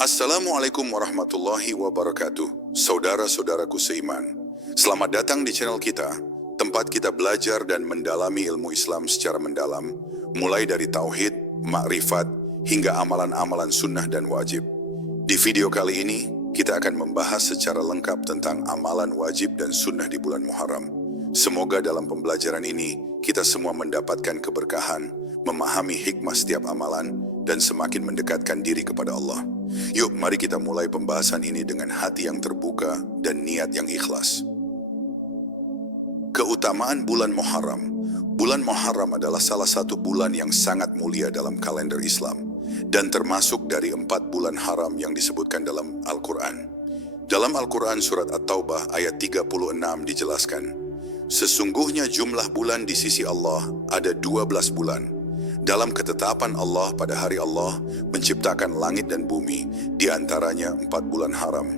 Assalamualaikum warahmatullahi wabarakatuh, saudara-saudaraku seiman. Selamat datang di channel kita, tempat kita belajar dan mendalami ilmu Islam secara mendalam, mulai dari tauhid, makrifat, hingga amalan-amalan sunnah dan wajib. Di video kali ini, kita akan membahas secara lengkap tentang amalan wajib dan sunnah di bulan Muharram. Semoga dalam pembelajaran ini, kita semua mendapatkan keberkahan, memahami hikmah setiap amalan, dan semakin mendekatkan diri kepada Allah. Yuk, mari kita mulai pembahasan ini dengan hati yang terbuka dan niat yang ikhlas. Keutamaan bulan Muharram. Bulan Muharram adalah salah satu bulan yang sangat mulia dalam kalender Islam dan termasuk dari 4 bulan haram yang disebutkan dalam Al-Quran. Dalam Al-Quran surat At-Taubah ayat 36 dijelaskan, sesungguhnya jumlah bulan di sisi Allah ada 12 bulan. Dalam ketetapan Allah pada hari Allah menciptakan langit dan bumi, di antaranya 4 bulan haram.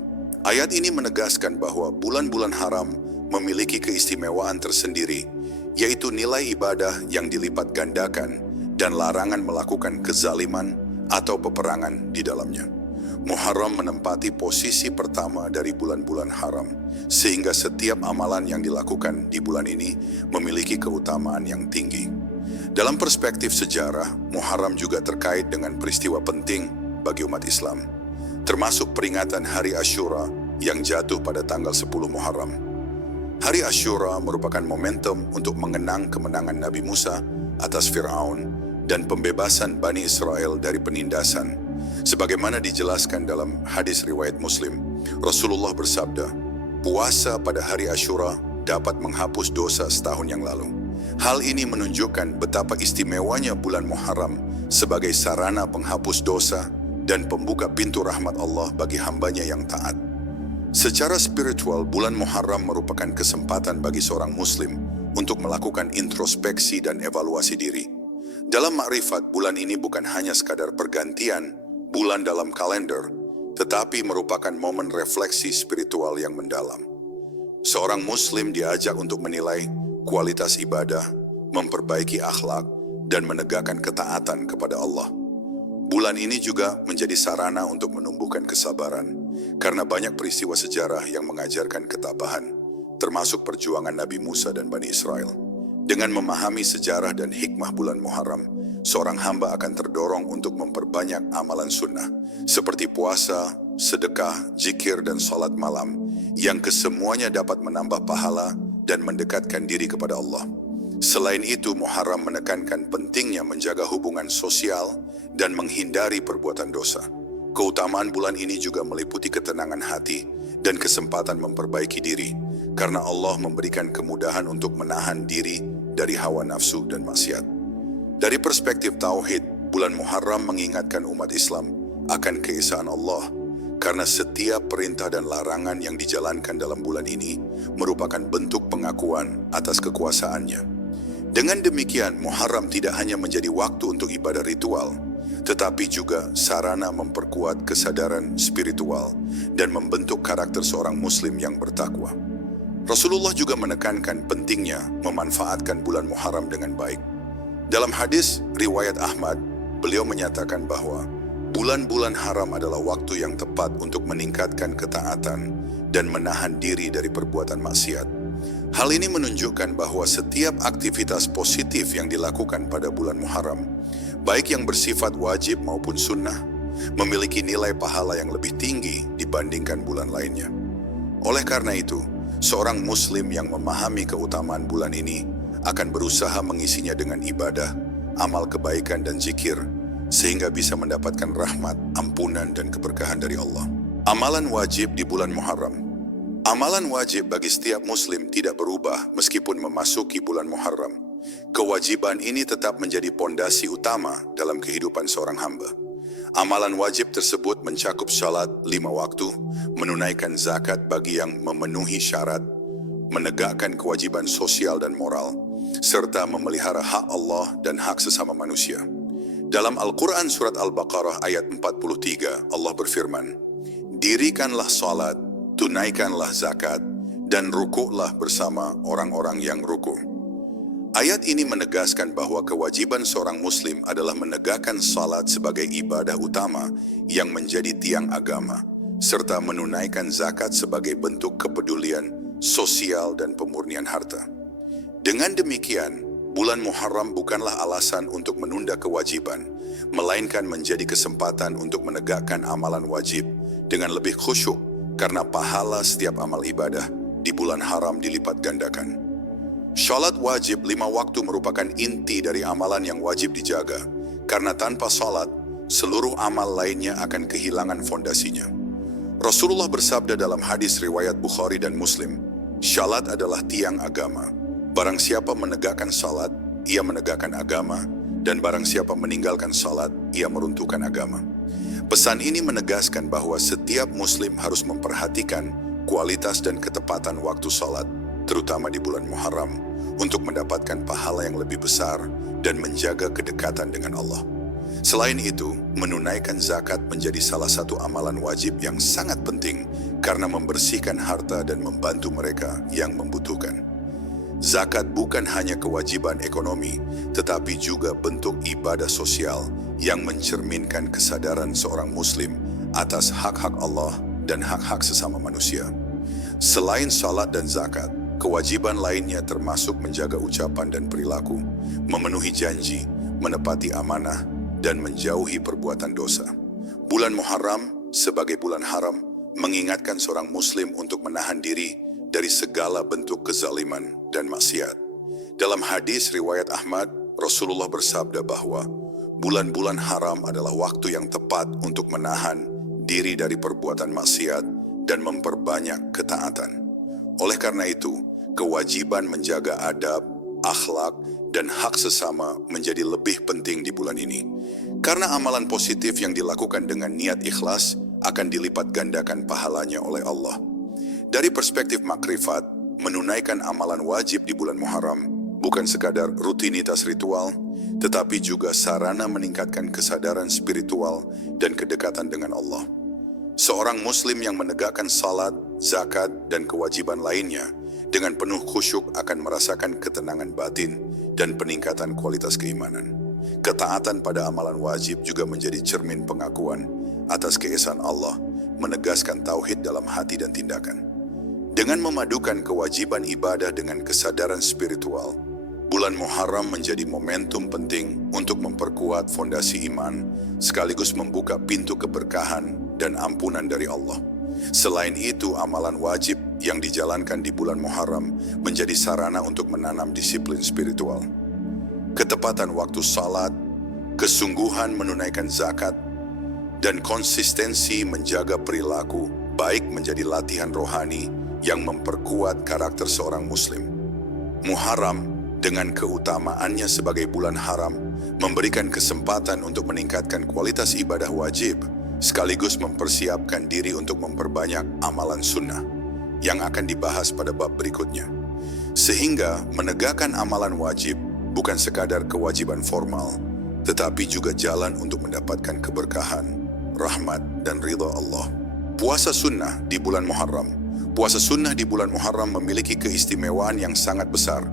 Ayat ini menegaskan bahwa bulan-bulan haram memiliki keistimewaan tersendiri, yaitu nilai ibadah yang dilipat gandakan dan larangan melakukan kezaliman atau peperangan di dalamnya. Muharram menempati posisi pertama dari bulan-bulan haram, sehingga setiap amalan yang dilakukan di bulan ini memiliki keutamaan yang tinggi. Dalam perspektif sejarah, Muharram juga terkait dengan peristiwa penting bagi umat Islam, termasuk peringatan Hari Asyura yang jatuh pada tanggal 10 Muharram. Hari Asyura merupakan momentum untuk mengenang kemenangan Nabi Musa atas Fir'aun dan pembebasan Bani Israel dari penindasan. Sebagaimana dijelaskan dalam hadis riwayat Muslim, Rasulullah bersabda, puasa pada hari Asyura dapat menghapus dosa setahun yang lalu. Hal ini menunjukkan betapa istimewanya bulan Muharram sebagai sarana penghapus dosa dan pembuka pintu rahmat Allah bagi hambanya yang taat. Secara spiritual, bulan Muharram merupakan kesempatan bagi seorang muslim untuk melakukan introspeksi dan evaluasi diri. Dalam makrifat, bulan ini bukan hanya sekadar pergantian bulan dalam kalender, tetapi merupakan momen refleksi spiritual yang mendalam. Seorang muslim diajak untuk menilai kualitas ibadah, memperbaiki akhlak, dan menegakkan ketaatan kepada Allah. Bulan ini juga menjadi sarana untuk menumbuhkan kesabaran, karena banyak peristiwa sejarah yang mengajarkan ketabahan, termasuk perjuangan Nabi Musa dan Bani Israel. Dengan memahami sejarah dan hikmah bulan Muharram, seorang hamba akan terdorong untuk memperbanyak amalan sunnah, seperti puasa, sedekah, zikir, dan salat malam, yang kesemuanya dapat menambah pahala dan mendekatkan diri kepada Allah. Selain itu, Muharram menekankan pentingnya menjaga hubungan sosial dan menghindari perbuatan dosa. Keutamaan bulan ini juga meliputi ketenangan hati dan kesempatan memperbaiki diri, karena Allah memberikan kemudahan untuk menahan diri dari hawa nafsu dan maksiat. Dari perspektif tauhid, bulan Muharram mengingatkan umat Islam akan keesaan Allah, karena setiap perintah dan larangan yang dijalankan dalam bulan ini merupakan bentuk pengakuan atas kekuasaannya. Dengan demikian, Muharram tidak hanya menjadi waktu untuk ibadah ritual, tetapi juga sarana memperkuat kesadaran spiritual dan membentuk karakter seorang muslim yang bertakwa. Rasulullah juga menekankan pentingnya memanfaatkan bulan Muharram dengan baik. Dalam hadis riwayat Ahmad, beliau menyatakan bahwa bulan-bulan haram adalah waktu yang tepat untuk meningkatkan ketaatan dan menahan diri dari perbuatan maksiat. Hal ini menunjukkan bahwa setiap aktivitas positif yang dilakukan pada bulan Muharram, baik yang bersifat wajib maupun sunnah, memiliki nilai pahala yang lebih tinggi dibandingkan bulan lainnya. Oleh karena itu, seorang muslim yang memahami keutamaan bulan ini akan berusaha mengisinya dengan ibadah, amal kebaikan, dan zikir, sehingga bisa mendapatkan rahmat, ampunan, dan keberkahan dari Allah. Amalan wajib di bulan Muharram. Amalan wajib bagi setiap muslim tidak berubah meskipun memasuki bulan Muharram. Kewajiban ini tetap menjadi pondasi utama dalam kehidupan seorang hamba. Amalan wajib tersebut mencakup salat 5 waktu, menunaikan zakat bagi yang memenuhi syarat, menegakkan kewajiban sosial dan moral, serta memelihara hak Allah dan hak sesama manusia. Dalam Al-Quran surat Al-Baqarah ayat 43, Allah berfirman, dirikanlah salat, tunaikanlah zakat, dan rukuklah bersama orang-orang yang ruku. Ayat ini menegaskan bahwa kewajiban seorang muslim adalah menegakkan salat sebagai ibadah utama yang menjadi tiang agama, serta menunaikan zakat sebagai bentuk kepedulian, sosial, dan pemurnian harta. Dengan demikian, bulan Muharram bukanlah alasan untuk menunda kewajiban, melainkan menjadi kesempatan untuk menegakkan amalan wajib dengan lebih khusyuk, karena pahala setiap amal ibadah di bulan haram dilipat gandakan. Salat wajib 5 waktu merupakan inti dari amalan yang wajib dijaga, karena tanpa salat, seluruh amal lainnya akan kehilangan fondasinya. Rasulullah bersabda dalam hadis riwayat Bukhari dan Muslim, salat adalah tiang agama. Barang siapa menegakkan salat, ia menegakkan agama, dan barang siapa meninggalkan salat, ia meruntuhkan agama. Pesan ini menegaskan bahwa setiap muslim harus memperhatikan kualitas dan ketepatan waktu salat, terutama di bulan Muharram, untuk mendapatkan pahala yang lebih besar dan menjaga kedekatan dengan Allah. Selain itu, menunaikan zakat menjadi salah satu amalan wajib yang sangat penting karena membersihkan harta dan membantu mereka yang membutuhkan. Zakat bukan hanya kewajiban ekonomi, tetapi juga bentuk ibadah sosial yang mencerminkan kesadaran seorang muslim atas hak-hak Allah dan hak-hak sesama manusia. Selain salat dan zakat, kewajiban lainnya termasuk menjaga ucapan dan perilaku, memenuhi janji, menepati amanah, dan menjauhi perbuatan dosa. Bulan Muharram sebagai bulan haram mengingatkan seorang muslim untuk menahan diri dari segala bentuk kezaliman dan maksiat. Dalam hadis riwayat Ahmad, Rasulullah bersabda bahwa bulan-bulan haram adalah waktu yang tepat untuk menahan diri dari perbuatan maksiat dan memperbanyak ketaatan. Oleh karena itu, kewajiban menjaga adab, akhlak, dan hak sesama menjadi lebih penting di bulan ini. Karena amalan positif yang dilakukan dengan niat ikhlas akan dilipat gandakan pahalanya oleh Allah. Dari perspektif makrifat, menunaikan amalan wajib di bulan Muharram bukan sekadar rutinitas ritual, tetapi juga sarana meningkatkan kesadaran spiritual dan kedekatan dengan Allah. Seorang muslim yang menegakkan salat, zakat, dan kewajiban lainnya dengan penuh khusyuk akan merasakan ketenangan batin dan peningkatan kualitas keimanan. Ketaatan pada amalan wajib juga menjadi cermin pengakuan atas keesaan Allah, menegaskan tauhid dalam hati dan tindakan. Dengan memadukan kewajiban ibadah dengan kesadaran spiritual, bulan Muharram menjadi momentum penting untuk memperkuat fondasi iman, sekaligus membuka pintu keberkahan dan ampunan dari Allah. Selain itu, amalan wajib yang dijalankan di bulan Muharram menjadi sarana untuk menanam disiplin spiritual. Ketepatan waktu salat, kesungguhan menunaikan zakat, dan konsistensi menjaga perilaku baik menjadi latihan rohani yang memperkuat karakter seorang muslim. Muharram dengan keutamaannya sebagai bulan haram memberikan kesempatan untuk meningkatkan kualitas ibadah wajib, sekaligus mempersiapkan diri untuk memperbanyak amalan sunnah yang akan dibahas pada bab berikutnya. Sehingga menegakkan amalan wajib bukan sekadar kewajiban formal, tetapi juga jalan untuk mendapatkan keberkahan, rahmat, dan ridha Allah. Puasa sunnah di bulan Muharram. Puasa sunnah di bulan Muharram memiliki keistimewaan yang sangat besar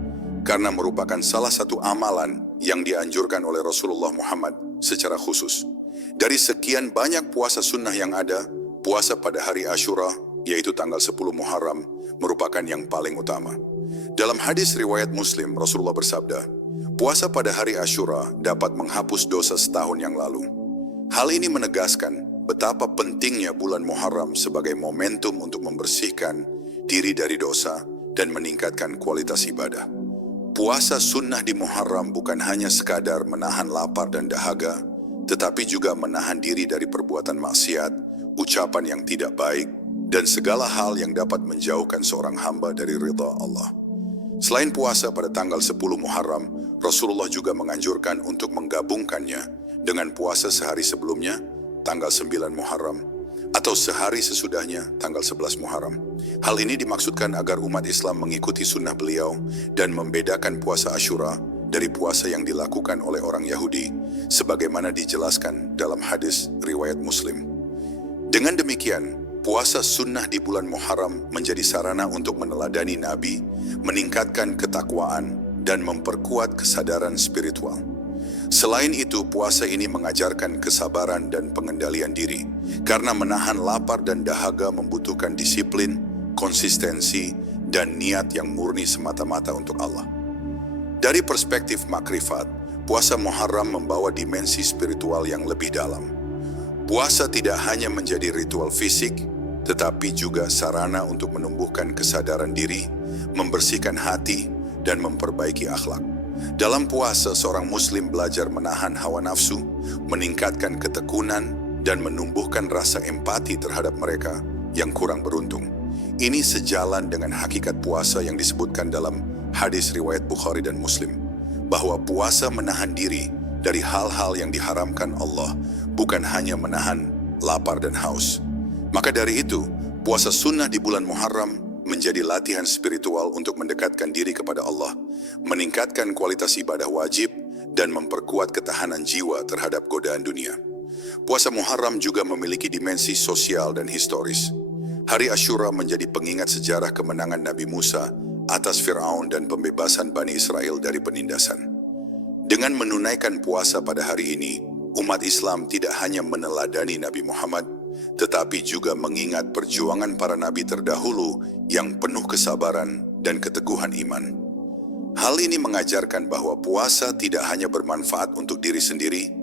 karena merupakan salah satu amalan yang dianjurkan oleh Rasulullah Muhammad secara khusus. Dari sekian banyak puasa sunnah yang ada, puasa pada hari Asyura, yaitu tanggal 10 Muharram, merupakan yang paling utama. Dalam hadis riwayat Muslim, Rasulullah bersabda, puasa pada hari Asyura dapat menghapus dosa setahun yang lalu. Hal ini menegaskan betapa pentingnya bulan Muharram sebagai momentum untuk membersihkan diri dari dosa dan meningkatkan kualitas ibadah. Puasa sunnah di Muharram bukan hanya sekadar menahan lapar dan dahaga, tetapi juga menahan diri dari perbuatan maksiat, ucapan yang tidak baik, dan segala hal yang dapat menjauhkan seorang hamba dari ridha Allah. Selain puasa pada tanggal 10 Muharram, Rasulullah juga menganjurkan untuk menggabungkannya dengan puasa sehari sebelumnya, tanggal 9 Muharram, atau sehari sesudahnya, tanggal 11 Muharram. Hal ini dimaksudkan agar umat Islam mengikuti sunnah beliau dan membedakan puasa Asyura dari puasa yang dilakukan oleh orang Yahudi, sebagaimana dijelaskan dalam hadis riwayat Muslim. Dengan demikian, puasa sunnah di bulan Muharram menjadi sarana untuk meneladani Nabi, meningkatkan ketakwaan, dan memperkuat kesadaran spiritual. Selain itu, puasa ini mengajarkan kesabaran dan pengendalian diri, karena menahan lapar dan dahaga membutuhkan disiplin, konsistensi, dan niat yang murni semata-mata untuk Allah. Dari perspektif makrifat, puasa Muharram membawa dimensi spiritual yang lebih dalam. Puasa tidak hanya menjadi ritual fisik, tetapi juga sarana untuk menumbuhkan kesadaran diri, membersihkan hati, dan memperbaiki akhlak. Dalam puasa, seorang muslim belajar menahan hawa nafsu, meningkatkan ketekunan, dan menumbuhkan rasa empati terhadap mereka yang kurang beruntung. Ini sejalan dengan hakikat puasa yang disebutkan dalam hadis riwayat Bukhari dan Muslim, bahwa puasa menahan diri dari hal-hal yang diharamkan Allah, bukan hanya menahan lapar dan haus. Maka dari itu, puasa sunnah di bulan Muharram menjadi latihan spiritual untuk mendekatkan diri kepada Allah, meningkatkan kualitas ibadah wajib, dan memperkuat ketahanan jiwa terhadap godaan dunia. Puasa Muharram juga memiliki dimensi sosial dan historis. Hari Asyura menjadi pengingat sejarah kemenangan Nabi Musa atas Fir'aun dan pembebasan Bani Israel dari penindasan. Dengan menunaikan puasa pada hari ini, umat Islam tidak hanya meneladani Nabi Muhammad, tetapi juga mengingat perjuangan para nabi terdahulu yang penuh kesabaran dan keteguhan iman. Hal ini mengajarkan bahwa puasa tidak hanya bermanfaat untuk diri sendiri,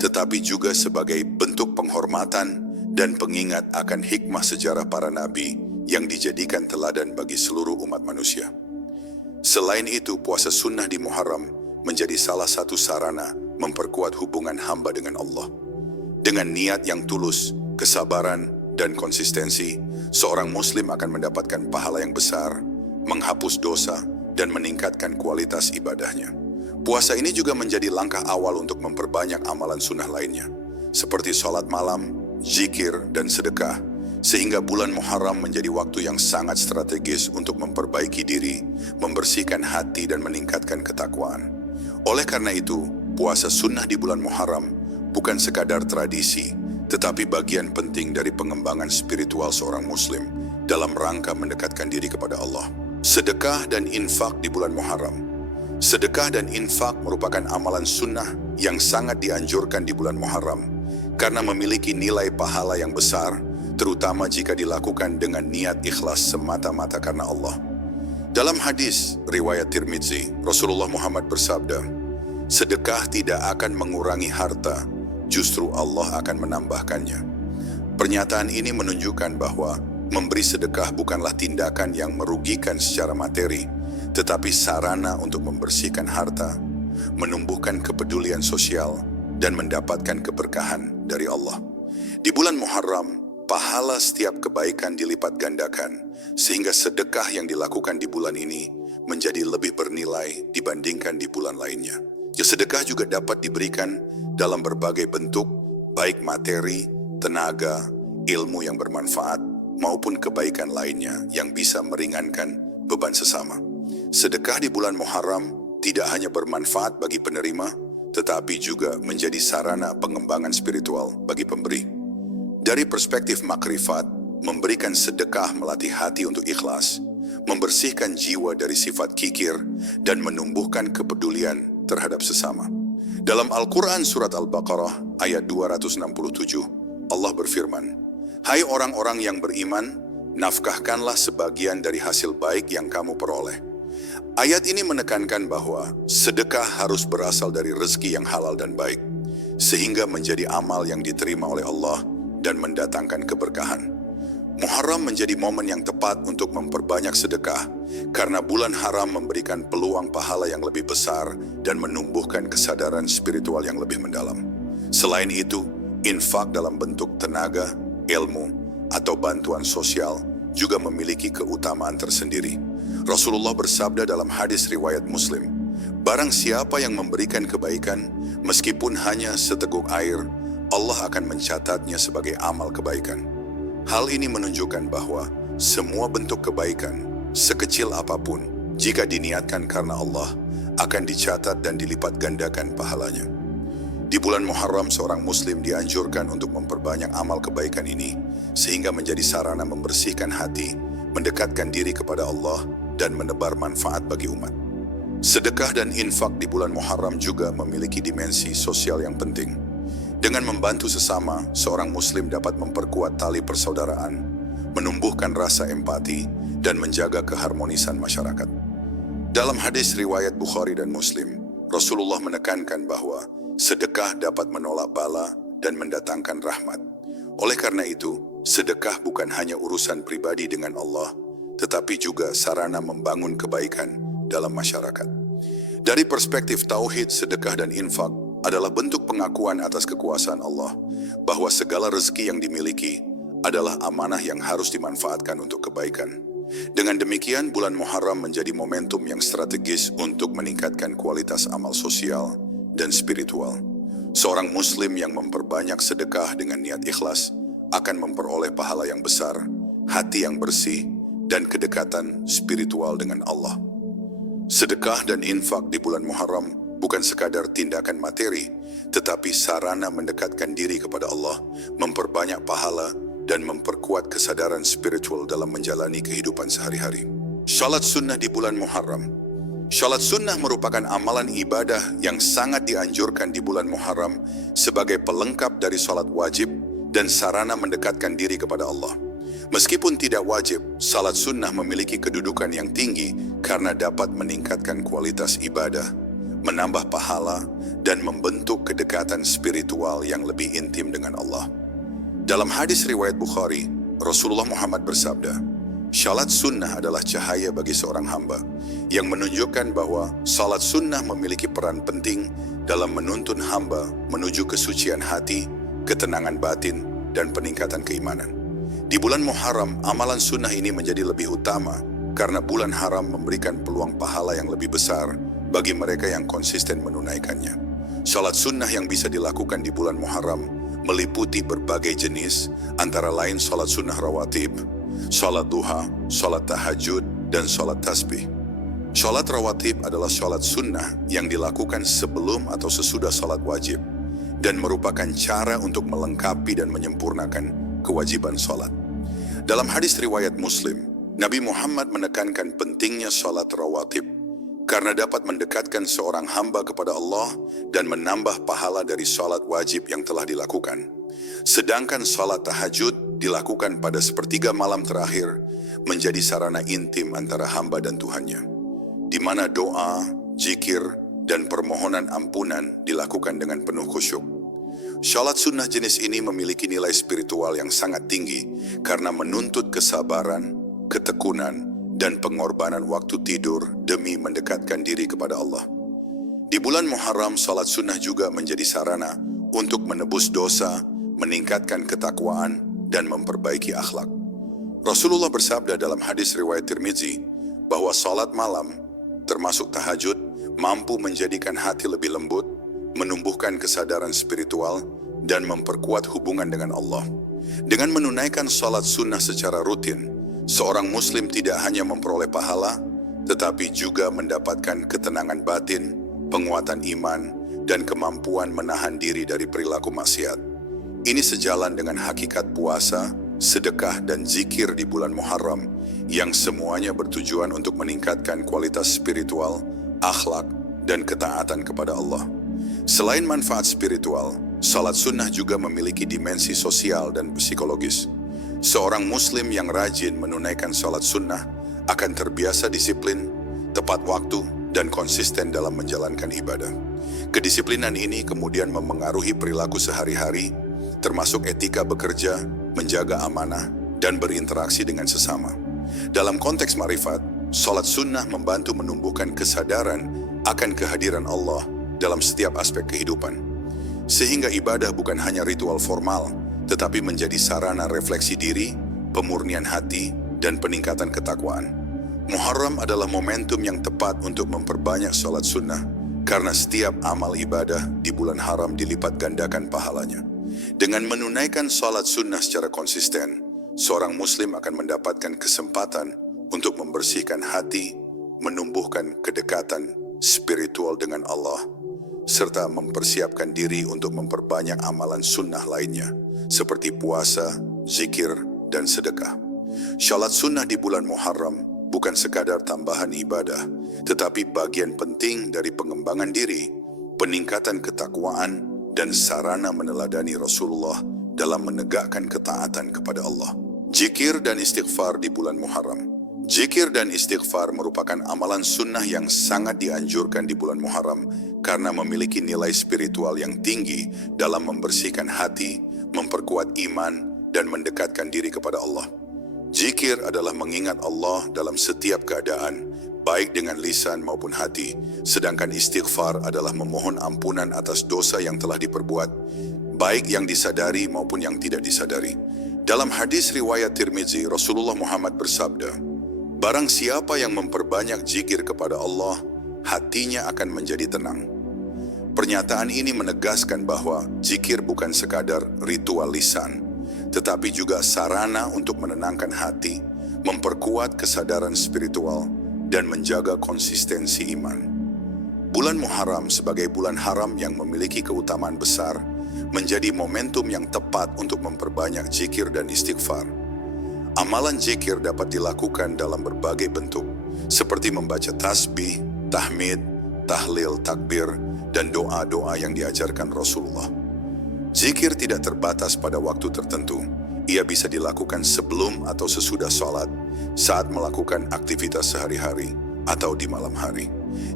tetapi juga sebagai bentuk penghormatan dan pengingat akan hikmah sejarah para nabi yang dijadikan teladan bagi seluruh umat manusia. Selain itu, puasa sunnah di Muharram menjadi salah satu sarana memperkuat hubungan hamba dengan Allah. Dengan niat yang tulus, kesabaran, dan konsistensi, seorang muslim akan mendapatkan pahala yang besar, menghapus dosa, dan meningkatkan kualitas ibadahnya. Puasa ini juga menjadi langkah awal untuk memperbanyak amalan sunnah lainnya, seperti sholat malam, zikir, dan sedekah, sehingga bulan Muharram menjadi waktu yang sangat strategis untuk memperbaiki diri, membersihkan hati, dan meningkatkan ketakwaan. Oleh karena itu, puasa sunnah di bulan Muharram bukan sekadar tradisi, tetapi bagian penting dari pengembangan spiritual seorang muslim dalam rangka mendekatkan diri kepada Allah. Sedekah dan infak di bulan Muharram. Sedekah dan infak merupakan amalan sunnah yang sangat dianjurkan di bulan Muharram, karena memiliki nilai pahala yang besar, terutama jika dilakukan dengan niat ikhlas semata-mata karena Allah. Dalam hadis riwayat Tirmidzi, Rasulullah Muhammad bersabda, "Sedekah tidak akan mengurangi harta, justru Allah akan menambahkannya." Pernyataan ini menunjukkan bahwa memberi sedekah bukanlah tindakan yang merugikan secara materi, tetapi sarana untuk membersihkan harta, menumbuhkan kepedulian sosial, dan mendapatkan keberkahan dari Allah. Di bulan Muharram, pahala setiap kebaikan dilipat gandakan, sehingga sedekah yang dilakukan di bulan ini menjadi lebih bernilai dibandingkan di bulan lainnya. Sedekah juga dapat diberikan dalam berbagai bentuk, baik materi, tenaga, ilmu yang bermanfaat, maupun kebaikan lainnya yang bisa meringankan beban sesama. Sedekah di bulan Muharram tidak hanya bermanfaat bagi penerima, tetapi juga menjadi sarana pengembangan spiritual bagi pemberi. Dari perspektif makrifat, memberikan sedekah melatih hati untuk ikhlas, membersihkan jiwa dari sifat kikir, dan menumbuhkan kepedulian terhadap sesama. Dalam Al-Quran Surat Al-Baqarah ayat 267, Allah berfirman, "Hai orang-orang yang beriman, nafkahkanlah sebagian dari hasil baik yang kamu peroleh." Ayat ini menekankan bahwa sedekah harus berasal dari rezeki yang halal dan baik, sehingga menjadi amal yang diterima oleh Allah dan mendatangkan keberkahan. Muharram menjadi momen yang tepat untuk memperbanyak sedekah, karena bulan haram memberikan peluang pahala yang lebih besar dan menumbuhkan kesadaran spiritual yang lebih mendalam. Selain itu, infak dalam bentuk tenaga, ilmu, atau bantuan sosial juga memiliki keutamaan tersendiri. Rasulullah bersabda dalam hadis riwayat Muslim, "Barang siapa yang memberikan kebaikan, meskipun hanya seteguk air, Allah akan mencatatnya sebagai amal kebaikan." Hal ini menunjukkan bahwa semua bentuk kebaikan, sekecil apapun, jika diniatkan karena Allah, akan dicatat dan dilipat gandakan pahalanya. Di bulan Muharram, seorang muslim dianjurkan untuk memperbanyak amal kebaikan ini, sehingga menjadi sarana membersihkan hati, mendekatkan diri kepada Allah, dan menebar manfaat bagi umat. Sedekah dan infak di bulan Muharram juga memiliki dimensi sosial yang penting. Dengan membantu sesama, seorang muslim dapat memperkuat tali persaudaraan, menumbuhkan rasa empati, dan menjaga keharmonisan masyarakat. Dalam hadis riwayat Bukhari dan Muslim, Rasulullah menekankan bahwa sedekah dapat menolak bala dan mendatangkan rahmat. Oleh karena itu, sedekah bukan hanya urusan pribadi dengan Allah, tetapi juga sarana membangun kebaikan dalam masyarakat. Dari perspektif tauhid, sedekah dan infak adalah bentuk pengakuan atas kekuasaan Allah, bahwa segala rezeki yang dimiliki adalah amanah yang harus dimanfaatkan untuk kebaikan. Dengan demikian, bulan Muharram menjadi momentum yang strategis untuk meningkatkan kualitas amal sosial dan spiritual. Seorang muslim yang memperbanyak sedekah dengan niat ikhlas akan memperoleh pahala yang besar, hati yang bersih, dan kedekatan spiritual dengan Allah. Sedekah dan infak di bulan Muharram bukan sekadar tindakan materi, tetapi sarana mendekatkan diri kepada Allah, memperbanyak pahala, dan memperkuat kesadaran spiritual dalam menjalani kehidupan sehari-hari. Salat sunnah di bulan Muharram. Salat sunnah merupakan amalan ibadah yang sangat dianjurkan di bulan Muharram sebagai pelengkap dari salat wajib dan sarana mendekatkan diri kepada Allah. Meskipun tidak wajib, salat sunnah memiliki kedudukan yang tinggi karena dapat meningkatkan kualitas ibadah, menambah pahala, dan membentuk kedekatan spiritual yang lebih intim dengan Allah. Dalam hadis riwayat Bukhari, Rasulullah Muhammad bersabda, "Salat sunnah adalah cahaya bagi seorang hamba," yang menunjukkan bahwa salat sunnah memiliki peran penting dalam menuntun hamba menuju kesucian hati, ketenangan batin, dan peningkatan keimanan. Di bulan Muharram, amalan sunnah ini menjadi lebih utama karena bulan haram memberikan peluang pahala yang lebih besar bagi mereka yang konsisten menunaikannya. Salat sunnah yang bisa dilakukan di bulan Muharram meliputi berbagai jenis, antara lain salat sunnah rawatib, salat duha, salat tahajud, dan salat tasbih. Salat rawatib adalah salat sunnah yang dilakukan sebelum atau sesudah salat wajib, dan merupakan cara untuk melengkapi dan menyempurnakan kewajiban salat. Dalam hadis riwayat Muslim, Nabi Muhammad menekankan pentingnya salat rawatib karena dapat mendekatkan seorang hamba kepada Allah dan menambah pahala dari salat wajib yang telah dilakukan. Sedangkan salat tahajud dilakukan pada sepertiga malam terakhir menjadi sarana intim antara hamba dan Tuhannya, di mana doa, zikir, dan permohonan ampunan dilakukan dengan penuh khusyuk. Salat sunnah jenis ini memiliki nilai spiritual yang sangat tinggi karena menuntut kesabaran, ketekunan, dan pengorbanan waktu tidur demi mendekatkan diri kepada Allah. Di bulan Muharram, salat sunnah juga menjadi sarana untuk menebus dosa, meningkatkan ketakwaan, dan memperbaiki akhlak. Rasulullah bersabda dalam hadis riwayat Tirmizi bahwa salat malam, termasuk tahajud, mampu menjadikan hati lebih lembut, menumbuhkan kesadaran spiritual, dan memperkuat hubungan dengan Allah. Dengan menunaikan salat sunnah secara rutin, seorang muslim tidak hanya memperoleh pahala, tetapi juga mendapatkan ketenangan batin, penguatan iman, dan kemampuan menahan diri dari perilaku maksiat. Ini sejalan dengan hakikat puasa, sedekah, dan zikir di bulan Muharram, yang semuanya bertujuan untuk meningkatkan kualitas spiritual, akhlak, dan ketaatan kepada Allah. Selain manfaat spiritual, salat sunnah juga memiliki dimensi sosial dan psikologis. Seorang muslim yang rajin menunaikan salat sunnah akan terbiasa disiplin, tepat waktu, dan konsisten dalam menjalankan ibadah. Kedisiplinan ini kemudian memengaruhi perilaku sehari-hari, termasuk etika bekerja, menjaga amanah, dan berinteraksi dengan sesama. Dalam konteks marifat, salat sunnah membantu menumbuhkan kesadaran akan kehadiran Allah dalam setiap aspek kehidupan. Sehingga ibadah bukan hanya ritual formal, tetapi menjadi sarana refleksi diri, pemurnian hati, dan peningkatan ketakwaan. Muharram adalah momentum yang tepat untuk memperbanyak salat sunnah, karena setiap amal ibadah di bulan haram dilipat gandakan pahalanya. Dengan menunaikan salat sunnah secara konsisten, seorang muslim akan mendapatkan kesempatan untuk membersihkan hati, menumbuhkan kedekatan spiritual dengan Allah, serta mempersiapkan diri untuk memperbanyak amalan sunnah lainnya, seperti puasa, zikir, dan sedekah. Salat sunnah di bulan Muharram bukan sekadar tambahan ibadah, tetapi bagian penting dari pengembangan diri, peningkatan ketakwaan, dan sarana meneladani Rasulullah dalam menegakkan ketaatan kepada Allah. Zikir dan istighfar di bulan Muharram. Zikir dan istighfar merupakan amalan sunnah yang sangat dianjurkan di bulan Muharram karena memiliki nilai spiritual yang tinggi dalam membersihkan hati, memperkuat iman, dan mendekatkan diri kepada Allah. Zikir adalah mengingat Allah dalam setiap keadaan, baik dengan lisan maupun hati, sedangkan istighfar adalah memohon ampunan atas dosa yang telah diperbuat, baik yang disadari maupun yang tidak disadari. Dalam hadis riwayat Tirmizi, Rasulullah Muhammad bersabda, "Barang siapa yang memperbanyak zikir kepada Allah, hatinya akan menjadi tenang." Pernyataan ini menegaskan bahwa zikir bukan sekadar ritual lisan, tetapi juga sarana untuk menenangkan hati, memperkuat kesadaran spiritual, dan menjaga konsistensi iman. Bulan Muharram sebagai bulan haram yang memiliki keutamaan besar, menjadi momentum yang tepat untuk memperbanyak zikir dan istighfar. Amalan zikir dapat dilakukan dalam berbagai bentuk, seperti membaca tasbih, tahmid, tahlil, takbir, dan doa-doa yang diajarkan Rasulullah. Zikir tidak terbatas pada waktu tertentu. Ia bisa dilakukan sebelum atau sesudah sholat, saat melakukan aktivitas sehari-hari, atau di malam hari.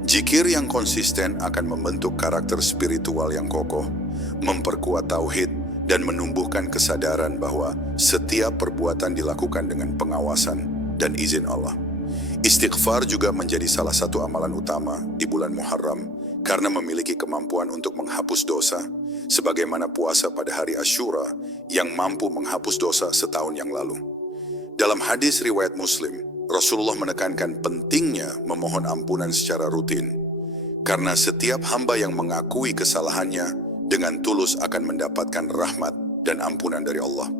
Zikir yang konsisten akan membentuk karakter spiritual yang kokoh, memperkuat tauhid, dan menumbuhkan kesadaran bahwa setiap perbuatan dilakukan dengan pengawasan dan izin Allah. Istighfar juga menjadi salah satu amalan utama di bulan Muharram karena memiliki kemampuan untuk menghapus dosa, sebagaimana puasa pada hari Asyura yang mampu menghapus dosa setahun yang lalu. Dalam hadis riwayat Muslim, Rasulullah menekankan pentingnya memohon ampunan secara rutin, karena setiap hamba yang mengakui kesalahannya dengan tulus akan mendapatkan rahmat dan ampunan dari Allah.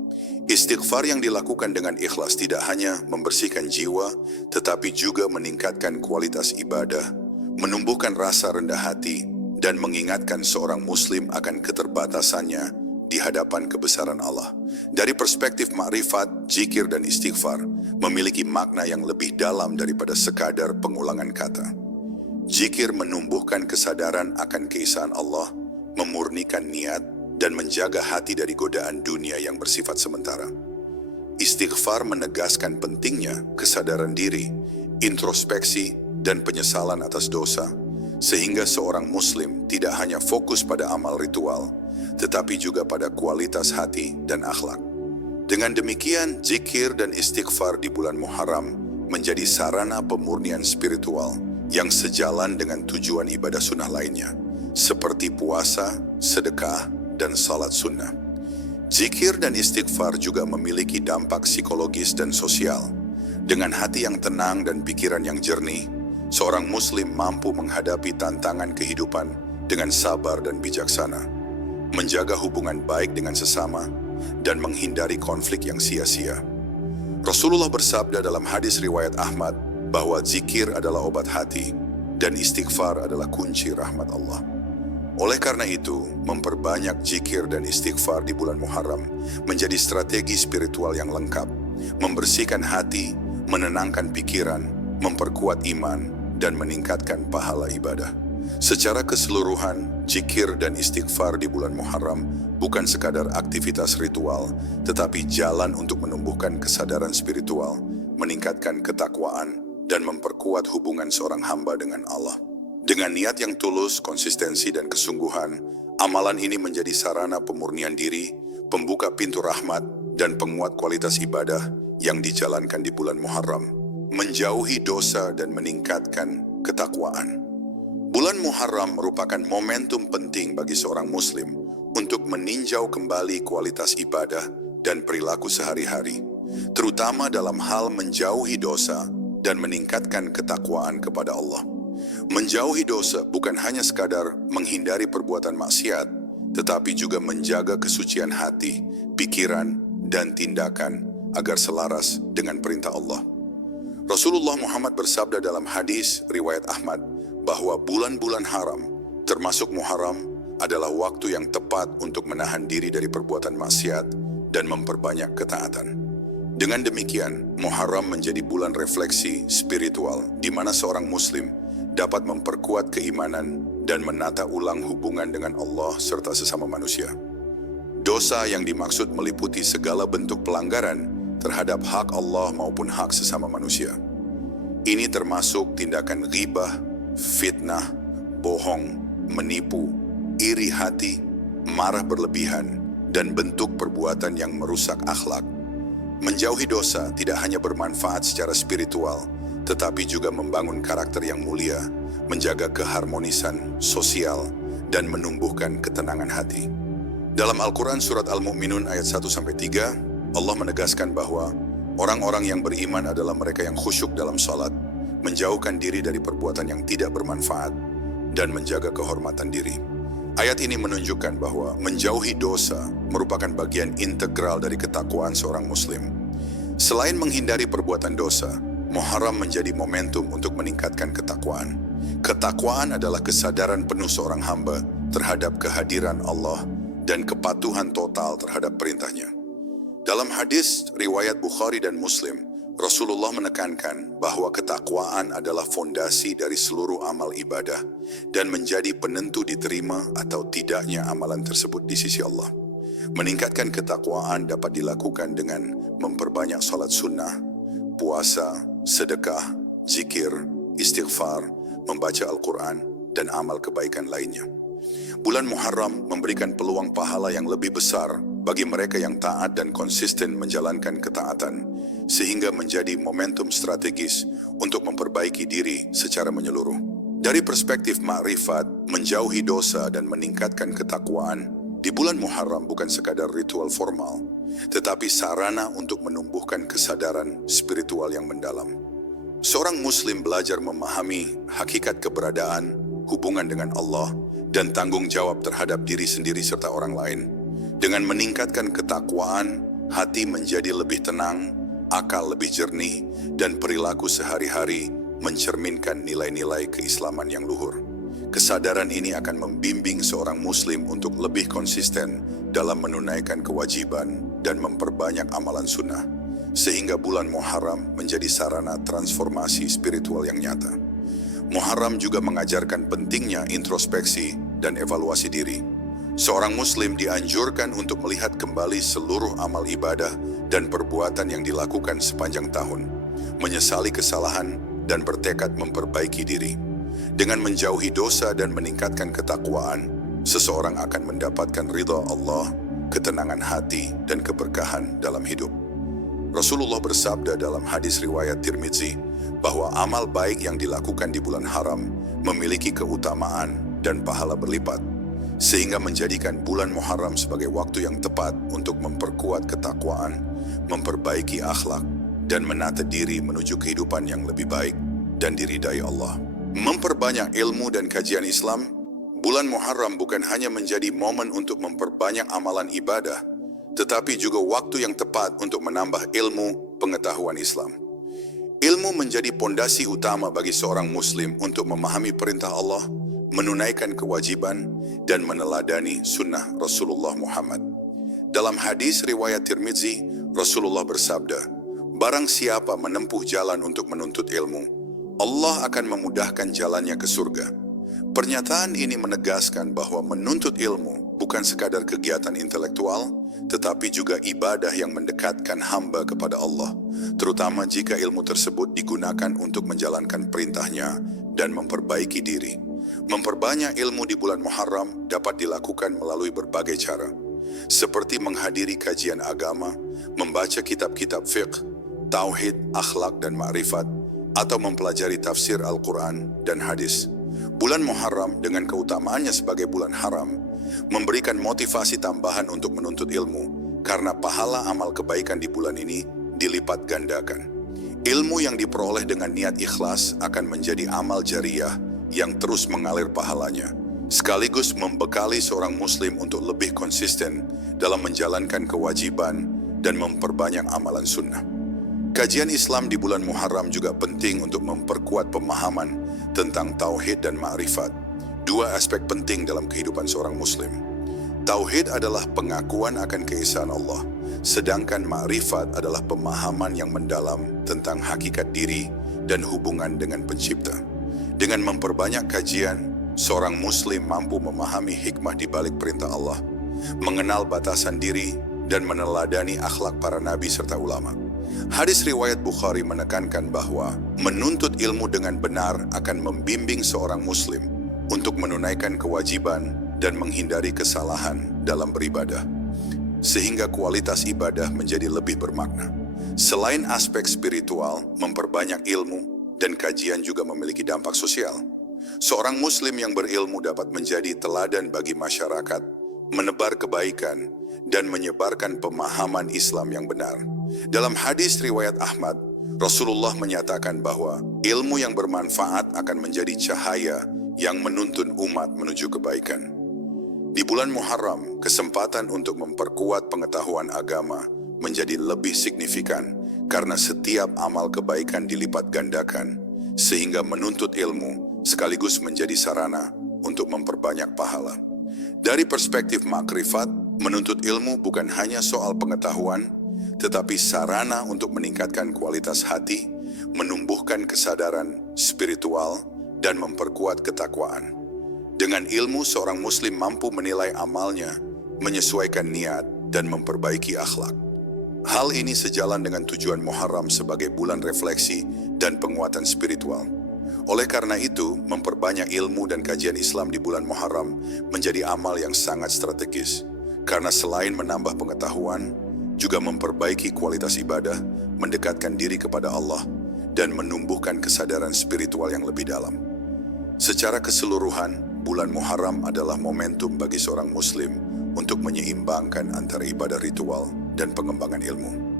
Istighfar yang dilakukan dengan ikhlas tidak hanya membersihkan jiwa, tetapi juga meningkatkan kualitas ibadah, menumbuhkan rasa rendah hati, dan mengingatkan seorang muslim akan keterbatasannya di hadapan kebesaran Allah. Dari perspektif makrifat, zikir dan istighfar memiliki makna yang lebih dalam daripada sekadar pengulangan kata. Zikir menumbuhkan kesadaran akan keesaan Allah, memurnikan niat, dan menjaga hati dari godaan dunia yang bersifat sementara. Istighfar menegaskan pentingnya kesadaran diri, introspeksi, dan penyesalan atas dosa, sehingga seorang muslim tidak hanya fokus pada amal ritual, tetapi juga pada kualitas hati dan akhlak. Dengan demikian, zikir dan istighfar di bulan Muharram menjadi sarana pemurnian spiritual yang sejalan dengan tujuan ibadah sunnah lainnya, seperti puasa, sedekah, dan salat sunnah. Zikir dan istighfar juga memiliki dampak psikologis dan sosial. Dengan hati yang tenang dan pikiran yang jernih, seorang muslim mampu menghadapi tantangan kehidupan dengan sabar dan bijaksana, menjaga hubungan baik dengan sesama, dan menghindari konflik yang sia-sia. Rasulullah bersabda dalam hadis riwayat Ahmad bahwa zikir adalah obat hati dan istighfar adalah kunci rahmat Allah. Oleh karena itu, memperbanyak zikir dan istighfar di bulan Muharram menjadi strategi spiritual yang lengkap, membersihkan hati, menenangkan pikiran, memperkuat iman, dan meningkatkan pahala ibadah. Secara keseluruhan, zikir dan istighfar di bulan Muharram bukan sekadar aktivitas ritual, tetapi jalan untuk menumbuhkan kesadaran spiritual, meningkatkan ketakwaan, dan memperkuat hubungan seorang hamba dengan Allah. Dengan niat yang tulus, konsistensi, dan kesungguhan, amalan ini menjadi sarana pemurnian diri, pembuka pintu rahmat, dan penguat kualitas ibadah yang dijalankan di bulan Muharram, menjauhi dosa dan meningkatkan ketakwaan. Bulan Muharram merupakan momentum penting bagi seorang muslim untuk meninjau kembali kualitas ibadah dan perilaku sehari-hari, terutama dalam hal menjauhi dosa dan meningkatkan ketakwaan kepada Allah. Menjauhi dosa bukan hanya sekadar menghindari perbuatan maksiat, tetapi juga menjaga kesucian hati, pikiran, dan tindakan agar selaras dengan perintah Allah. Rasulullah Muhammad bersabda dalam hadis riwayat Ahmad bahwa bulan-bulan haram, termasuk Muharram, adalah waktu yang tepat untuk menahan diri dari perbuatan maksiat dan memperbanyak ketaatan. Dengan demikian, Muharram menjadi bulan refleksi spiritual di mana seorang muslim dapat memperkuat keimanan dan menata ulang hubungan dengan Allah serta sesama manusia. Dosa yang dimaksud meliputi segala bentuk pelanggaran terhadap hak Allah maupun hak sesama manusia. Ini termasuk tindakan ghibah, fitnah, bohong, menipu, iri hati, marah berlebihan, dan bentuk perbuatan yang merusak akhlak. Menjauhi dosa tidak hanya bermanfaat secara spiritual, tetapi juga membangun karakter yang mulia, menjaga keharmonisan sosial, dan menumbuhkan ketenangan hati. Dalam Al-Quran Surat Al-Mu'minun ayat 1-3, Allah menegaskan bahwa orang-orang yang beriman adalah mereka yang khusyuk dalam salat, menjauhkan diri dari perbuatan yang tidak bermanfaat, dan menjaga kehormatan diri. Ayat ini menunjukkan bahwa menjauhi dosa merupakan bagian integral dari ketakwaan seorang muslim. Selain menghindari perbuatan dosa, Muharram menjadi momentum untuk meningkatkan ketakwaan. Ketakwaan adalah kesadaran penuh seorang hamba terhadap kehadiran Allah dan kepatuhan total terhadap perintahnya. Dalam hadis riwayat Bukhari dan Muslim, Rasulullah menekankan bahwa ketakwaan adalah fondasi dari seluruh amal ibadah dan menjadi penentu diterima atau tidaknya amalan tersebut di sisi Allah. Meningkatkan ketakwaan dapat dilakukan dengan memperbanyak salat sunnah, puasa, sedekah, zikir, istighfar, membaca Al-Quran, dan amal kebaikan lainnya. Bulan Muharram memberikan peluang pahala yang lebih besar bagi mereka yang taat dan konsisten menjalankan ketaatan, sehingga menjadi momentum strategis untuk memperbaiki diri secara menyeluruh. Dari perspektif ma'rifat, menjauhi dosa dan meningkatkan ketakwaan, di bulan Muharram bukan sekadar ritual formal, tetapi sarana untuk menumbuhkan kesadaran spiritual yang mendalam. Seorang muslim belajar memahami hakikat keberadaan, hubungan dengan Allah, dan tanggung jawab terhadap diri sendiri serta orang lain. Dengan meningkatkan ketakwaan, hati menjadi lebih tenang, akal lebih jernih, dan perilaku sehari-hari mencerminkan nilai-nilai keislaman yang luhur. Kesadaran ini akan membimbing seorang muslim untuk lebih konsisten dalam menunaikan kewajiban dan memperbanyak amalan sunnah, sehingga bulan Muharram menjadi sarana transformasi spiritual yang nyata. Muharram juga mengajarkan pentingnya introspeksi dan evaluasi diri. Seorang muslim dianjurkan untuk melihat kembali seluruh amal ibadah dan perbuatan yang dilakukan sepanjang tahun, menyesali kesalahan dan bertekad memperbaiki diri. Dengan menjauhi dosa dan meningkatkan ketakwaan, seseorang akan mendapatkan ridha Allah, ketenangan hati, dan keberkahan dalam hidup. Rasulullah bersabda dalam hadis riwayat Tirmidzi bahwa amal baik yang dilakukan di bulan haram memiliki keutamaan dan pahala berlipat, sehingga menjadikan bulan Muharram sebagai waktu yang tepat untuk memperkuat ketakwaan, memperbaiki akhlak, dan menata diri menuju kehidupan yang lebih baik dan diridai Allah. Memperbanyak ilmu dan kajian Islam, bulan Muharram bukan hanya menjadi momen untuk memperbanyak amalan ibadah, tetapi juga waktu yang tepat untuk menambah ilmu pengetahuan Islam. Ilmu menjadi pondasi utama bagi seorang muslim untuk memahami perintah Allah, menunaikan kewajiban, dan meneladani sunnah Rasulullah Muhammad. Dalam hadis riwayat Tirmidzi, Rasulullah bersabda, "Barang siapa menempuh jalan untuk menuntut ilmu, Allah akan memudahkan jalannya ke surga." Pernyataan ini menegaskan bahwa menuntut ilmu bukan sekadar kegiatan intelektual, tetapi juga ibadah yang mendekatkan hamba kepada Allah, terutama jika ilmu tersebut digunakan untuk menjalankan perintahnya dan memperbaiki diri. Memperbanyak ilmu di bulan Muharram dapat dilakukan melalui berbagai cara, seperti menghadiri kajian agama, membaca kitab-kitab fiqh, tauhid, akhlak, dan ma'rifat, atau mempelajari tafsir Al-Quran dan hadis. Bulan Muharram dengan keutamaannya sebagai bulan haram memberikan motivasi tambahan untuk menuntut ilmu, karena pahala amal kebaikan di bulan ini dilipat gandakan. Ilmu yang diperoleh dengan niat ikhlas akan menjadi amal jariyah yang terus mengalir pahalanya, sekaligus membekali seorang muslim untuk lebih konsisten dalam menjalankan kewajiban dan memperbanyak amalan sunnah. Kajian Islam di bulan Muharram juga penting untuk memperkuat pemahaman tentang tauhid dan ma'rifat, dua aspek penting dalam kehidupan seorang muslim. Tauhid adalah pengakuan akan keesaan Allah, sedangkan ma'rifat adalah pemahaman yang mendalam tentang hakikat diri dan hubungan dengan Pencipta. Dengan memperbanyak kajian, seorang Muslim mampu memahami hikmah di balik perintah Allah, mengenal batasan diri, dan meneladani akhlak para nabi serta ulama. Hadis riwayat Bukhari menekankan bahwa menuntut ilmu dengan benar akan membimbing seorang Muslim untuk menunaikan kewajiban dan menghindari kesalahan dalam beribadah, sehingga kualitas ibadah menjadi lebih bermakna. Selain aspek spiritual, memperbanyak ilmu dan kajian juga memiliki dampak sosial. Seorang Muslim yang berilmu dapat menjadi teladan bagi masyarakat, menebar kebaikan, dan menyebarkan pemahaman Islam yang benar. Dalam hadis riwayat Ahmad, Rasulullah menyatakan bahwa ilmu yang bermanfaat akan menjadi cahaya yang menuntun umat menuju kebaikan. Di bulan Muharram, kesempatan untuk memperkuat pengetahuan agama menjadi lebih signifikan karena setiap amal kebaikan dilipat gandakan, sehingga menuntut ilmu sekaligus menjadi sarana untuk memperbanyak pahala. Dari perspektif makrifat, menuntut ilmu bukan hanya soal pengetahuan, tetapi sarana untuk meningkatkan kualitas hati, menumbuhkan kesadaran spiritual, dan memperkuat ketakwaan. Dengan ilmu, seorang Muslim mampu menilai amalnya, menyesuaikan niat, dan memperbaiki akhlak. Hal ini sejalan dengan tujuan Muharram sebagai bulan refleksi dan penguatan spiritual. Oleh karena itu, memperbanyak ilmu dan kajian Islam di bulan Muharram menjadi amal yang sangat strategis. Karena selain menambah pengetahuan, juga memperbaiki kualitas ibadah, mendekatkan diri kepada Allah, dan menumbuhkan kesadaran spiritual yang lebih dalam. Secara keseluruhan, bulan Muharram adalah momentum bagi seorang Muslim untuk menyeimbangkan antara ibadah ritual dan pengembangan ilmu.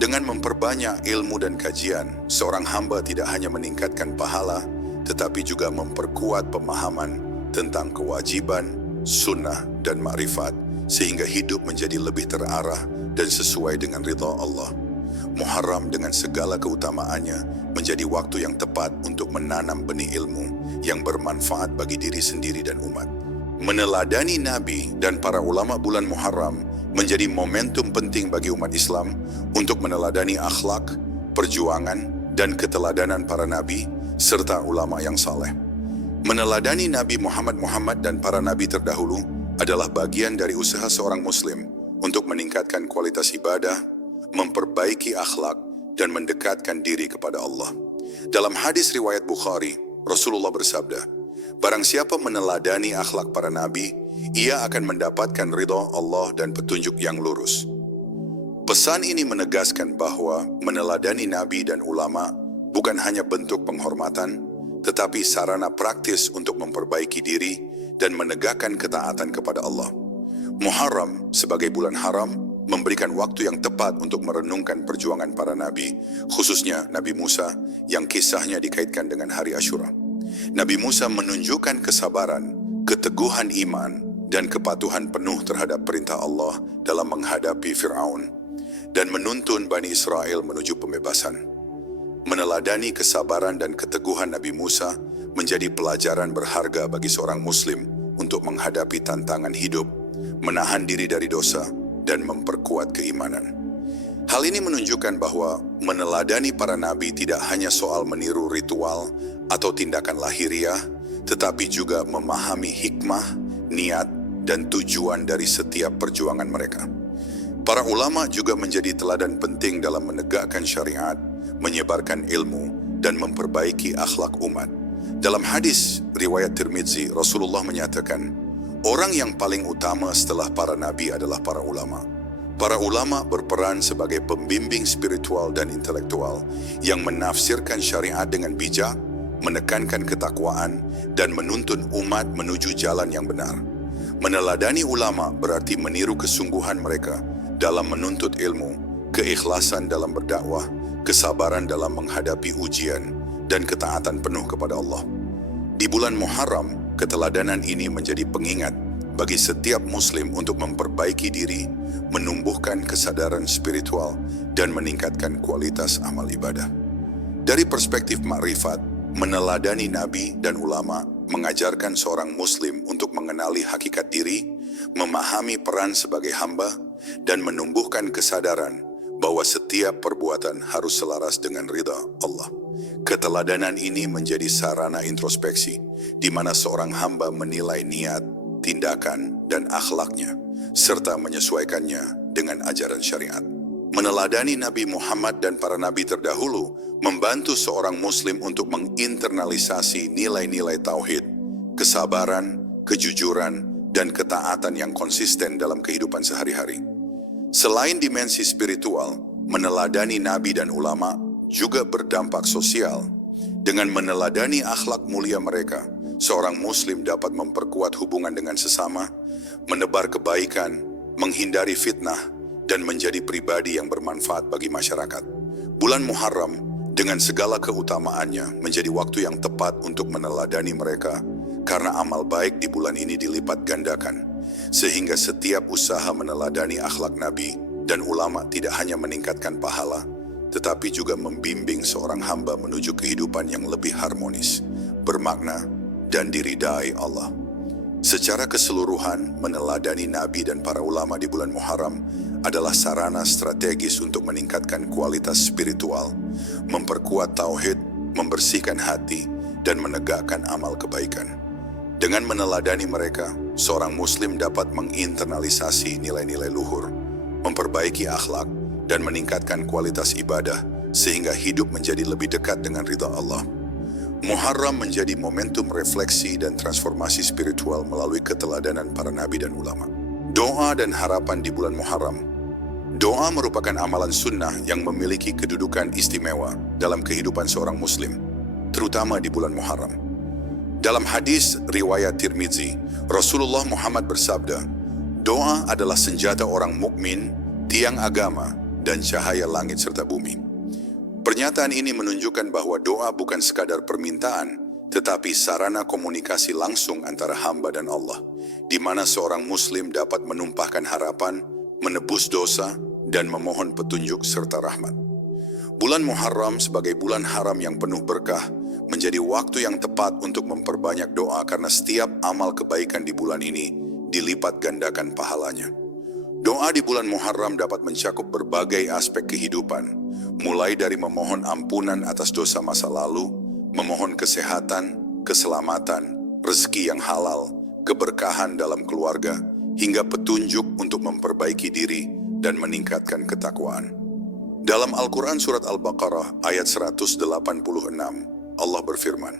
Dengan memperbanyak ilmu dan kajian, seorang hamba tidak hanya meningkatkan pahala, tetapi juga memperkuat pemahaman tentang kewajiban, sunnah, dan ma'rifat, sehingga hidup menjadi lebih terarah dan sesuai dengan ridha Allah. Muharram dengan segala keutamaannya menjadi waktu yang tepat untuk menanam benih ilmu yang bermanfaat bagi diri sendiri dan umat. Meneladani Nabi dan para ulama bulan Muharram menjadi momentum penting bagi umat Islam untuk meneladani akhlak, perjuangan, dan keteladanan para nabi serta ulama yang saleh. Meneladani Nabi Muhammad dan para nabi terdahulu adalah bagian dari usaha seorang Muslim untuk meningkatkan kualitas ibadah, memperbaiki akhlak, dan mendekatkan diri kepada Allah. Dalam hadis riwayat Bukhari, Rasulullah bersabda, "Barang siapa meneladani akhlak para nabi, ia akan mendapatkan ridha Allah dan petunjuk yang lurus." Pesan ini menegaskan bahwa meneladani nabi dan ulama bukan hanya bentuk penghormatan, tetapi sarana praktis untuk memperbaiki diri dan menegakkan ketaatan kepada Allah. Muharram sebagai bulan haram memberikan waktu yang tepat untuk merenungkan perjuangan para nabi, khususnya Nabi Musa yang kisahnya dikaitkan dengan hari Asyura. Nabi Musa menunjukkan kesabaran, keteguhan iman, dan kepatuhan penuh terhadap perintah Allah dalam menghadapi Fir'aun dan menuntun Bani Israel menuju pembebasan. Meneladani kesabaran dan keteguhan Nabi Musa menjadi pelajaran berharga bagi seorang Muslim untuk menghadapi tantangan hidup, menahan diri dari dosa, dan memperkuat keimanan. Hal ini menunjukkan bahwa meneladani para nabi tidak hanya soal meniru ritual atau tindakan lahiriah, tetapi juga memahami hikmah, niat, dan tujuan dari setiap perjuangan mereka. Para ulama juga menjadi teladan penting dalam menegakkan syariat, menyebarkan ilmu, dan memperbaiki akhlak umat. Dalam hadis riwayat Tirmidzi, Rasulullah menyatakan, orang yang paling utama setelah para nabi adalah para ulama. Para ulama berperan sebagai pembimbing spiritual dan intelektual yang menafsirkan syariat dengan bijak, menekankan ketakwaan, dan menuntun umat menuju jalan yang benar. Meneladani ulama berarti meniru kesungguhan mereka dalam menuntut ilmu, keikhlasan dalam berdakwah, kesabaran dalam menghadapi ujian, dan ketaatan penuh kepada Allah. Di bulan Muharram, keteladanan ini menjadi pengingat bagi setiap Muslim untuk memperbaiki diri, menumbuhkan kesadaran spiritual, dan meningkatkan kualitas amal ibadah. Dari perspektif makrifat, meneladani nabi dan ulama mengajarkan seorang Muslim untuk mengenali hakikat diri, memahami peran sebagai hamba, dan menumbuhkan kesadaran bahwa setiap perbuatan harus selaras dengan ridha Allah. Keteladanan ini menjadi sarana introspeksi, di mana seorang hamba menilai niat, tindakan, dan akhlaknya, serta menyesuaikannya dengan ajaran syariat. Meneladani Nabi Muhammad dan para nabi terdahulu membantu seorang muslim untuk menginternalisasi nilai-nilai tauhid, kesabaran, kejujuran, dan ketaatan yang konsisten dalam kehidupan sehari-hari. Selain dimensi spiritual, meneladani nabi dan ulama juga berdampak sosial. Dengan meneladani akhlak mulia mereka, seorang muslim dapat memperkuat hubungan dengan sesama, menebar kebaikan, menghindari fitnah, dan menjadi pribadi yang bermanfaat bagi masyarakat. Bulan Muharram dengan segala keutamaannya menjadi waktu yang tepat untuk meneladani mereka, karena amal baik di bulan ini dilipat gandakan, sehingga setiap usaha meneladani akhlak Nabi dan ulama tidak hanya meningkatkan pahala, tetapi juga membimbing seorang hamba menuju kehidupan yang lebih harmonis, bermakna, dan diridai Allah. Secara keseluruhan, meneladani Nabi dan para ulama di bulan Muharram adalah sarana strategis untuk meningkatkan kualitas spiritual, memperkuat tauhid, membersihkan hati, dan menegakkan amal kebaikan. Dengan meneladani mereka, seorang muslim dapat menginternalisasi nilai-nilai luhur, memperbaiki akhlak, dan meningkatkan kualitas ibadah, sehingga hidup menjadi lebih dekat dengan ridha Allah. Muharram menjadi momentum refleksi dan transformasi spiritual melalui keteladanan para nabi dan ulama. Doa dan harapan di bulan Muharram. Doa merupakan amalan sunnah yang memiliki kedudukan istimewa dalam kehidupan seorang muslim, terutama di bulan Muharram. Dalam hadis riwayat Tirmizi, Rasulullah Muhammad bersabda, doa adalah senjata orang mukmin, tiang agama, dan cahaya langit serta bumi. Pernyataan ini menunjukkan bahwa doa bukan sekadar permintaan, tetapi sarana komunikasi langsung antara hamba dan Allah, di mana seorang muslim dapat menumpahkan harapan, menebus dosa, dan memohon petunjuk serta rahmat. Bulan Muharram sebagai bulan haram yang penuh berkah, menjadi waktu yang tepat untuk memperbanyak doa karena setiap amal kebaikan di bulan ini dilipat gandakan pahalanya. Doa di bulan Muharram dapat mencakup berbagai aspek kehidupan, mulai dari memohon ampunan atas dosa masa lalu, memohon kesehatan, keselamatan, rezeki yang halal, keberkahan dalam keluarga, hingga petunjuk untuk memperbaiki diri dan meningkatkan ketakwaan. Dalam Al-Quran Surat Al-Baqarah ayat 186, Allah berfirman,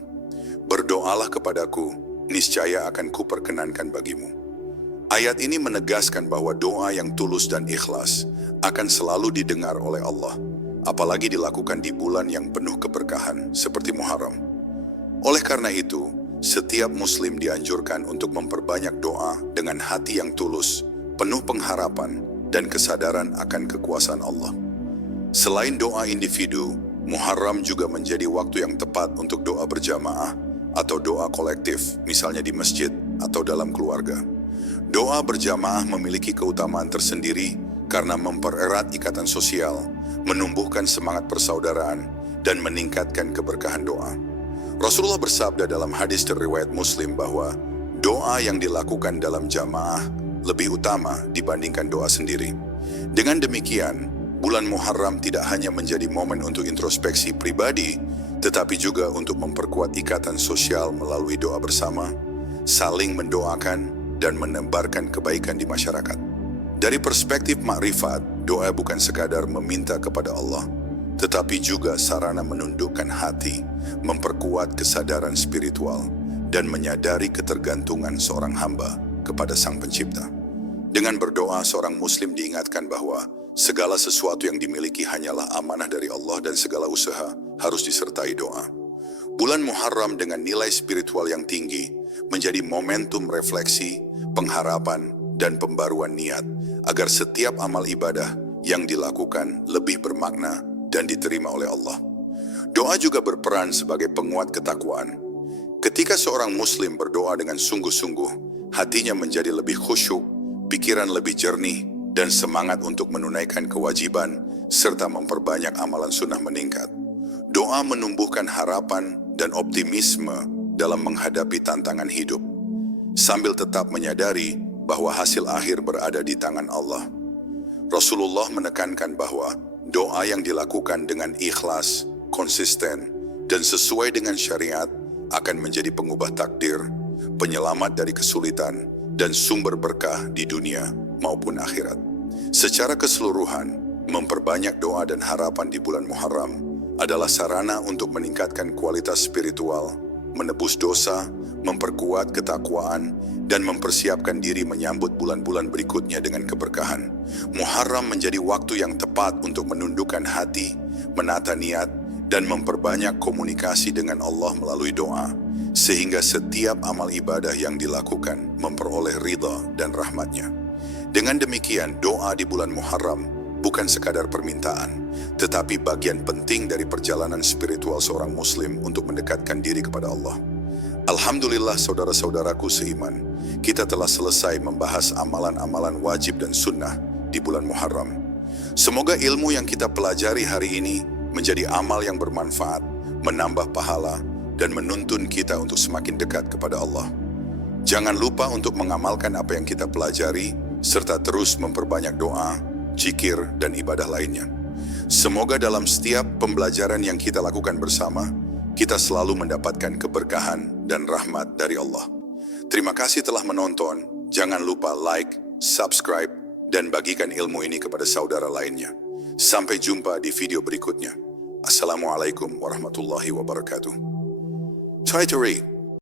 "Berdoalah kepadaku, niscaya akan kuperkenankan bagimu." Ayat ini menegaskan bahwa doa yang tulus dan ikhlas akan selalu didengar oleh Allah, apalagi dilakukan di bulan yang penuh keberkahan seperti Muharram. Oleh karena itu, setiap muslim dianjurkan untuk memperbanyak doa dengan hati yang tulus, penuh pengharapan, dan kesadaran akan kekuasaan Allah. Selain doa individu, Muharram juga menjadi waktu yang tepat untuk doa berjamaah atau doa kolektif, misalnya di masjid atau dalam keluarga. Doa berjamaah memiliki keutamaan tersendiri karena mempererat ikatan sosial, menumbuhkan semangat persaudaraan, dan meningkatkan keberkahan doa. Rasulullah bersabda dalam hadis riwayat Muslim bahwa doa yang dilakukan dalam jamaah lebih utama dibandingkan doa sendiri. Dengan demikian, bulan Muharram tidak hanya menjadi momen untuk introspeksi pribadi, tetapi juga untuk memperkuat ikatan sosial melalui doa bersama, saling mendoakan, dan menebarkan kebaikan di masyarakat. Dari perspektif makrifat, doa bukan sekadar meminta kepada Allah, tetapi juga sarana menundukkan hati, memperkuat kesadaran spiritual, dan menyadari ketergantungan seorang hamba kepada Sang Pencipta. Dengan berdoa, seorang muslim diingatkan bahwa segala sesuatu yang dimiliki hanyalah amanah dari Allah dan segala usaha harus disertai doa. Bulan Muharram dengan nilai spiritual yang tinggi menjadi momentum refleksi, pengharapan, dan pembaruan niat agar setiap amal ibadah yang dilakukan lebih bermakna dan diterima oleh Allah. Doa juga berperan sebagai penguat ketakwaan. Ketika seorang muslim berdoa dengan sungguh-sungguh, hatinya menjadi lebih khusyuk, pikiran lebih jernih, dan semangat untuk menunaikan kewajiban serta memperbanyak amalan sunnah meningkat. Doa menumbuhkan harapan dan optimisme dalam menghadapi tantangan hidup, sambil tetap menyadari bahwa hasil akhir berada di tangan Allah. Rasulullah menekankan bahwa doa yang dilakukan dengan ikhlas, konsisten, dan sesuai dengan syariat akan menjadi pengubah takdir, penyelamat dari kesulitan, dan sumber berkah di dunia maupun akhirat. Secara keseluruhan, memperbanyak doa dan harapan di bulan Muharram adalah sarana untuk meningkatkan kualitas spiritual, menebus dosa, memperkuat ketakwaan, dan mempersiapkan diri menyambut bulan-bulan berikutnya dengan keberkahan. Muharram menjadi waktu yang tepat untuk menundukkan hati, menata niat, dan memperbanyak komunikasi dengan Allah melalui doa, sehingga setiap amal ibadah yang dilakukan memperoleh ridha dan rahmatnya. Dengan demikian, doa di bulan Muharram bukan sekadar permintaan, tetapi bagian penting dari perjalanan spiritual seorang muslim untuk mendekatkan diri kepada Allah. Alhamdulillah saudara-saudaraku seiman, kita telah selesai membahas amalan-amalan wajib dan sunnah di bulan Muharram. Semoga ilmu yang kita pelajari hari ini menjadi amal yang bermanfaat, menambah pahala, dan menuntun kita untuk semakin dekat kepada Allah. Jangan lupa untuk mengamalkan apa yang kita pelajari, serta terus memperbanyak doa, zikir, dan ibadah lainnya. Semoga dalam setiap pembelajaran yang kita lakukan bersama, kita selalu mendapatkan keberkahan dan rahmat dari Allah. Terima kasih telah menonton. Jangan lupa like, subscribe, dan bagikan ilmu ini kepada saudara lainnya. Sampai jumpa di video berikutnya. Assalamualaikum warahmatullahi wabarakatuh. Try to read.